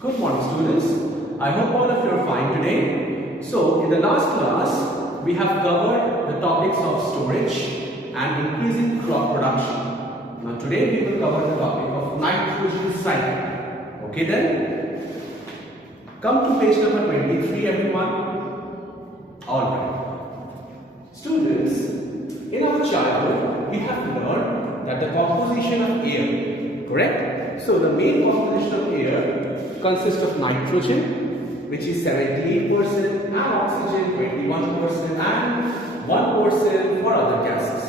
Good morning, students. I hope all of you are fine today. So, in the last class, we have covered the topics of storage and increasing crop production. Now, today we will cover the topic of nitrogen cycle. Okay then? Come to page number 23, everyone. Alright. Students, in our childhood, we have learned that the composition of air, correct? So, the main composition of air consists of nitrogen, which is 78%, and oxygen 21%, and 1% for other gases.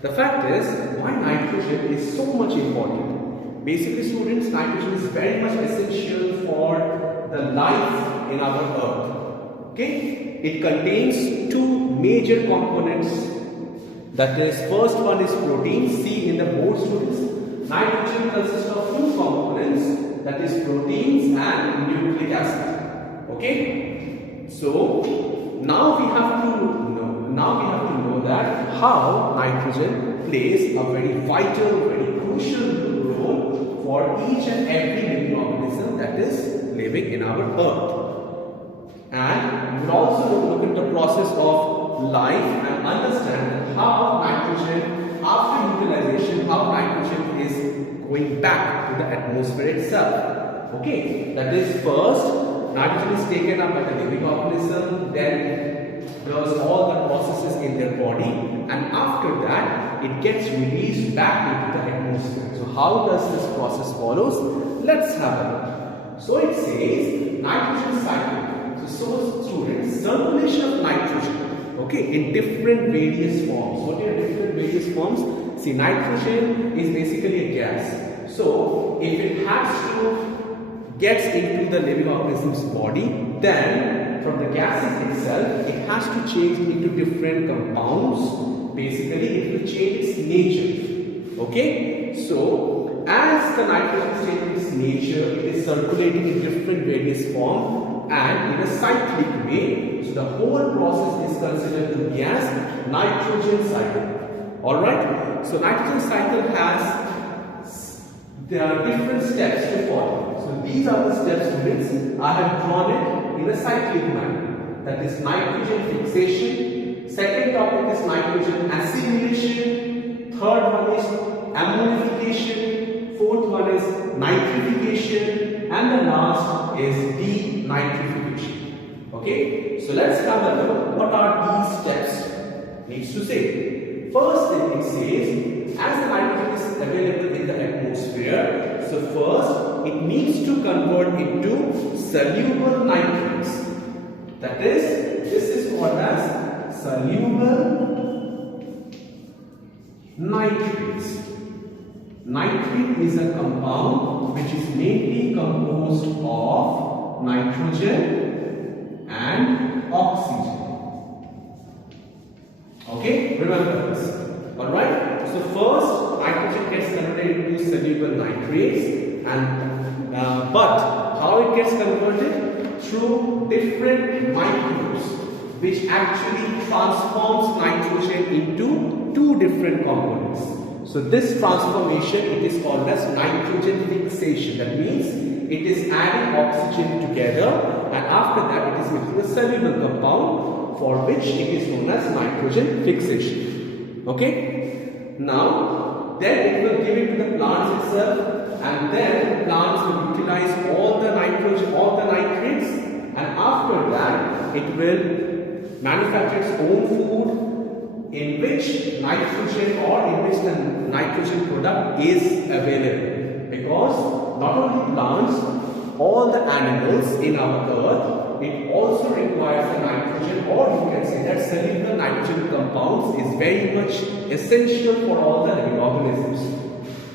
The fact is, why nitrogen is so much important? Basically, students, nitrogen is very much essential for the life in our earth. Okay? It contains two major components. That is, first one is protein. See in the board, students, nitrogen consists of two components. That is proteins and nucleic acid. Okay, so now we have to know that how nitrogen plays a very vital, very crucial role for each and every living organism that is living in our earth. And we will also look at the process of life and understand how nitrogen, after utilization, how nitrogen is going back to the atmosphere itself. Okay, that is, first nitrogen is taken up by the living organism, then does all the processes in their body, and after that it gets released back into the atmosphere. So how does this process follows? Let's have a look. So it says nitrogen cycle. So students, circulation of nitrogen, okay, in different various forms. What are different various forms? See, nitrogen is basically a gas. So, if it has to get into the living organism's body, then from the gases itself, it has to change into different compounds. Basically, it will change its nature. Okay? So, as the nitrogen changes its nature, it is circulating in different various forms and in a cyclic way. So, the whole process is considered to be as nitrogen cycle. Alright, so nitrogen cycle there are different steps to follow. So these are the steps students. I have drawn it in a cyclic manner. That is nitrogen fixation. Second topic is nitrogen assimilation. Third one is ammonification. Fourth one is nitrification. And the last is denitrification. Okay, so let's have a look. What are these steps? Needs to say. First thing it says, as the nitrogen is available in the atmosphere, so first it needs to convert into soluble nitrates. That is, this is called as soluble nitrates. Nitrate is a compound which is mainly composed of nitrogen and oxygen. Okay, remember this. Alright, so first nitrogen gets converted into soluble nitrates, and but how it gets converted? Through different microbes which actually transforms nitrogen into two different components. So this transformation, it is called as nitrogen fixation. That means it is adding oxygen together, and after that it is making a soluble compound, for which it is known as nitrogen fixation. Okay? Now, then it will give it to the plants itself, and then plants will utilize all the nitrogen, all the nitrates, and after that it will manufacture its own food in which nitrogen or in which the nitrogen product is available. Because not only plants, all the animals in our earth, it also requires the nitrogen, or you can say that soluble nitrogen compounds is very much essential for all the living organisms.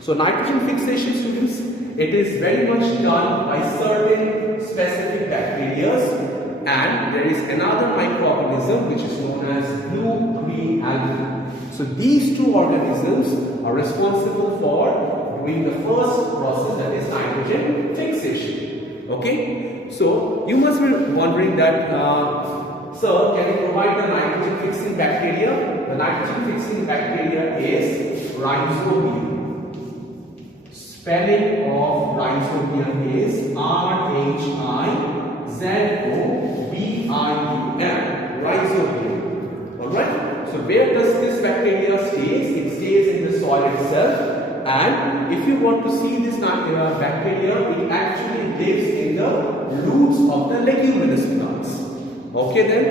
So nitrogen fixation, students, it is very much done by certain specific bacteria, and there is another microorganism which is known as blue-green algae. So these two organisms are responsible for doing the first process, that is nitrogen fixation. Okay, so you must be wondering that, sir, can you provide the nitrogen fixing bacteria? The nitrogen fixing bacteria is rhizobium. Spelling of rhizobium is R-H-I-Z-O-B-I-U-M. Rhizobium. Alright? So where does this bacteria stay? It stays in the soil itself. And if you want to see this bacteria, it actually lives in the roots of the leguminous plants. Okay then,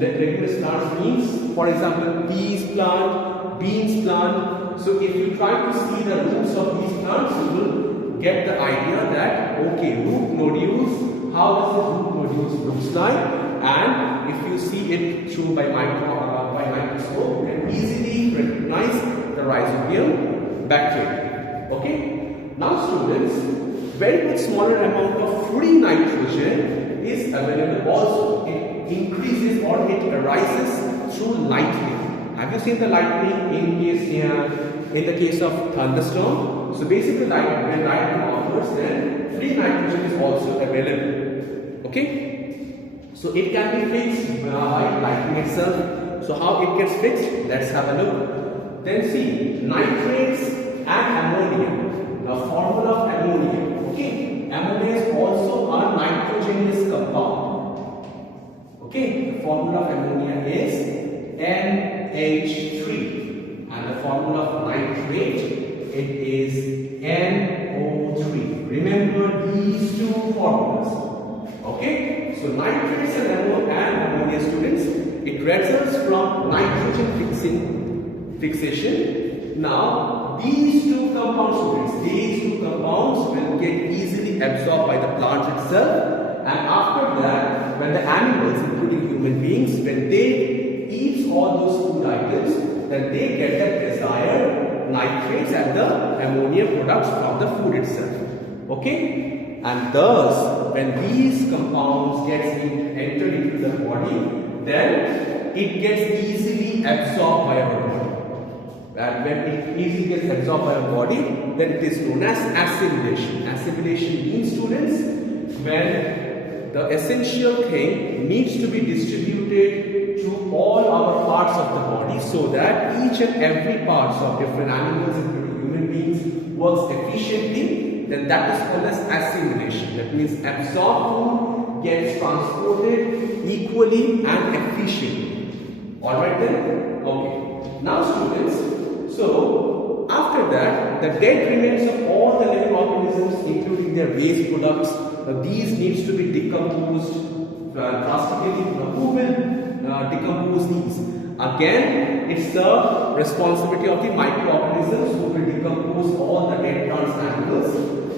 leguminous plants means, for example, peas plant, beans plant. So if you try to see the roots of these plants, you will get the idea that, okay, root nodules, how does the root nodules looks like? And if you see it through by microscope, you can easily recognize the rhizobium bacteria. Okay. Now students, very much smaller amount of free nitrogen is available also. It increases or it arises through lightning. Have you seen the lightning in the case of thunderstorm? So basically, when lightning occurs, then free nitrogen is also available. Okay. So it can be fixed by lightning itself. So how it gets fixed? Let's have a look. Then see, nitrates and ammonia. The formula of ammonia. Okay, ammonia is also a nitrogenous compound. Okay, the formula of ammonia is NH3, and the formula of nitrate, it is NO3. Remember these two formulas. Okay, so nitrates and ammonia, students, it results from nitrogen fixation. Now these two compounds will get easily absorbed by the plant itself, and after that, when the animals, including human beings, when they eat all those food items, then they get the desired nitrates and the ammonia products from the food itself. Okay, and thus when these compounds enter into the body, then it gets easily absorbed by our body. And when it easily gets absorbed by our body, then it is known as assimilation. Assimilation means, students, when the essential thing needs to be distributed to all our parts of the body, so that each and every parts of different animals, including human beings, works efficiently, then that is called as assimilation. That means absorbed food gets transported equally and efficiently. Alright then? Okay. Now students, so after that, the dead remains of all the living organisms, including their waste products, these needs to be decomposed drastically. Who will decompose these? Again, it's the responsibility of the microorganisms who will decompose all the dead plants and animals,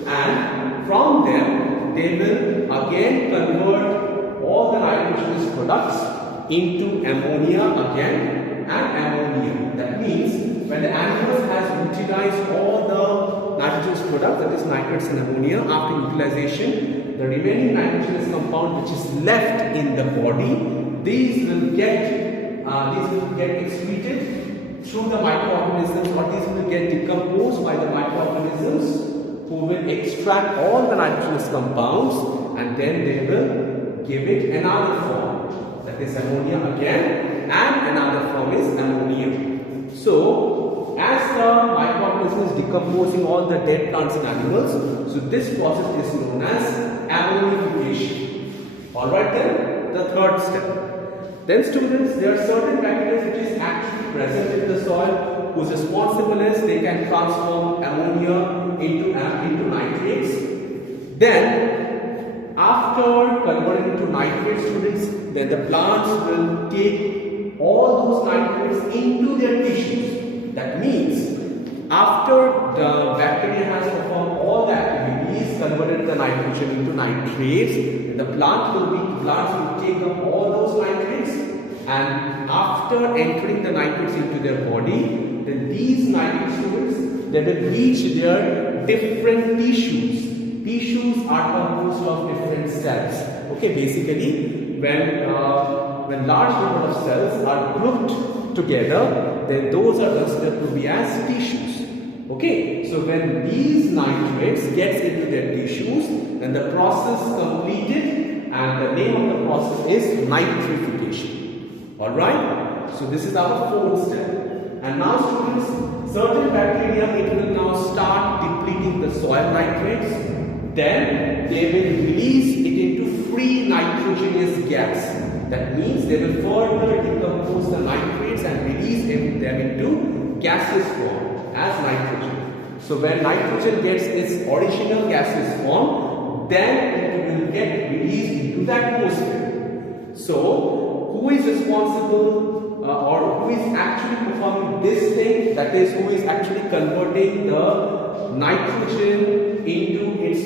and from them they will again convert all the nitrogenous products into ammonia again and ammonia. That means when the animal has utilized all the nitrogenous products, that is nitrates and ammonia, after utilization, the remaining nitrogenous compound which is left in the body, these will get excreted through the microorganisms, or these will get decomposed by the microorganisms who will extract all the nitrogenous compounds, and then they will give it another form, that is ammonia again, and another form is ammonium. So as the microorganism is decomposing all the dead plants and animals, so this process is known as ammonification. Alright then, the third step. Then students, there are certain bacteria which is actually present in the soil, whose responsible is they can transform ammonia into nitrates. Then after converting into nitrates, students, then the plants will take all those nitrates into their tissues. That means after the bacteria has performed all the activities, converted the nitrogen into nitrates, the plants will take up all those nitrates, and after entering the nitrates into their body, then these nitrate students, they will reach their different tissues. Tissues are composed of different cells. Okay, basically when large number of cells are grouped together, then those are considered to be as tissues. Okay, so when these nitrates gets into their tissues, then the process completed, and the name of the process is nitrification. Alright, so this is our fourth step. And now students, certain bacteria, it will now start depleting the soil nitrates, then they will release it into free nitrogenous gas. That means they will further decompose the nitrates and release them into gaseous form as nitrogen. So when nitrogen gets its original gaseous form, then it will get released into the atmosphere. So who is responsible or who is actually performing this thing, that is who is actually converting the nitrogen into its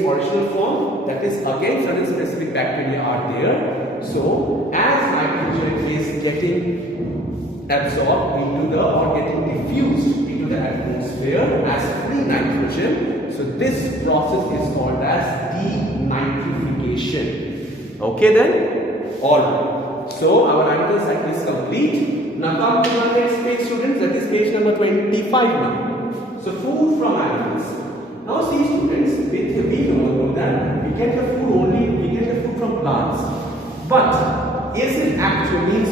original form, that is again certain specific bacteria are there. So as nitrogen is getting absorbed into the or getting diffused into the atmosphere as free nitrogen, so this process is called as denitrification. Okay then? Alright. So our animal cycle is complete. Now come to our next page, students, that is page number 25 now. So food from animals. Now see students, we know that we get the food from plants. But is it actually,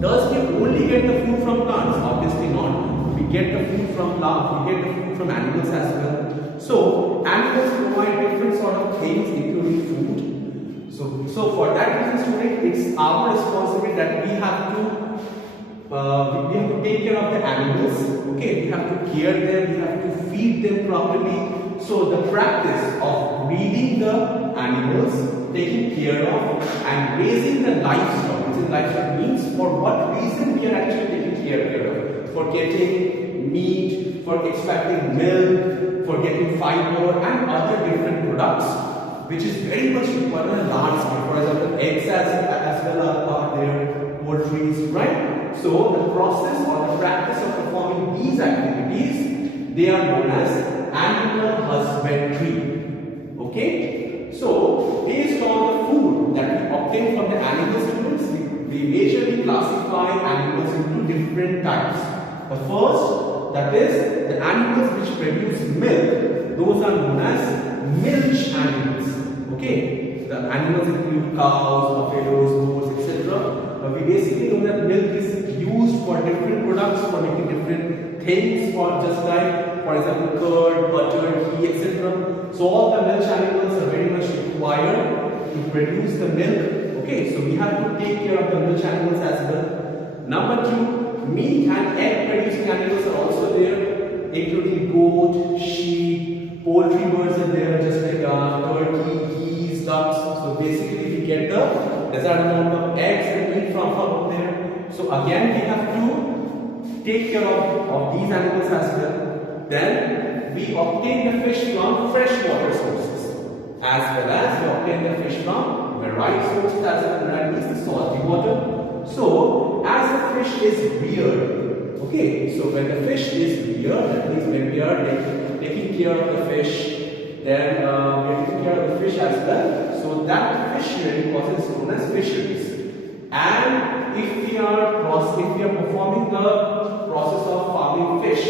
does we only get the food from plants? Obviously not. We get the food from plants, we get the food from animals as well. So animals provide different sort of things including food. So for that reason, student, it's our responsibility that we have to take care of the animals. Okay, we have to care them, we have to feed them properly. So the practice of breeding the animals, taking care of and raising the livestock, which is livestock means for what reason we are actually taking care of. For getting meat, for extracting milk, for getting fiber and other different products, which is very much required on a large scale. For example, eggs as well are there, poultry, right? So the process or the practice of performing these activities, they are known as animal husbandry. Okay? So based on the food that we obtain from the animal, students, we majorly classify animals into different types. The first, that is the animals which produce milk. Those are known as milch animals. Okay, the animals include cows, buffaloes, goats, etc. We basically know that milk is used for different products, for making different things, for just like, for example, curd, butter, ghee, etc. So all the milk animals are very much required to produce the milk. Okay, so we have to take care of the milk animals as well. Number two, meat and egg producing animals are also there, including goat, sheep, poultry birds are there, just like turkey, geese, ducks. So basically we get the desired amount of eggs and meat from there. So again we have to take care of these animals as well. Then we obtain the fish from freshwater sources, as well as we obtain the fish from marine sources, as well. That means the salty water. So as the fish is reared, okay, so when the fish is reared, that means when we are taking care of the fish, then we are taking care of the fish as well. So that fish rearing process is known as fisheries. And if we are performing the process of farming fish,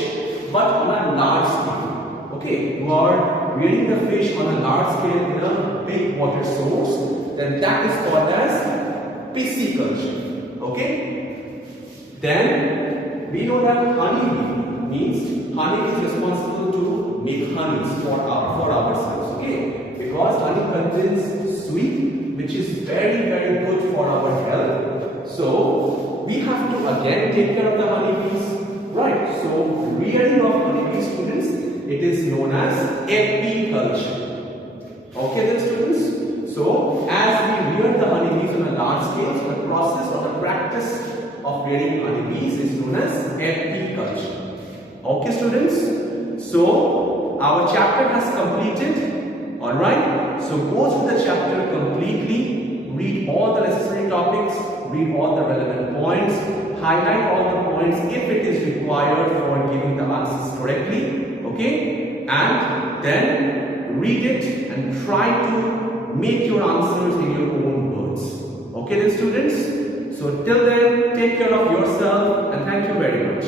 but on a large scale, okay, you are rearing the fish on a large scale in a big water source, then that is called as pisciculture. Okay. Then we know that honeybee means honey is responsible to make honeys for ourselves. Okay, because honey contains sweet, which is very good for our health. So we have to again take care of the honeybees, right? So rearing of honeybees, students, it is known as apiculture. Okay then, students. So as we rear the honeybees on a large scale, so the process or the practice of rearing honeybees is known as apiculture. Okay, students. So our chapter has completed. All right. So go through the chapter completely. Read all the necessary topics. Read all the relevant points. Highlight all the points if it is required for giving the answers correctly. Okay. And then read it and try to make your answers in your own words. Okay then, students. So till then, take care of yourself and thank you very much.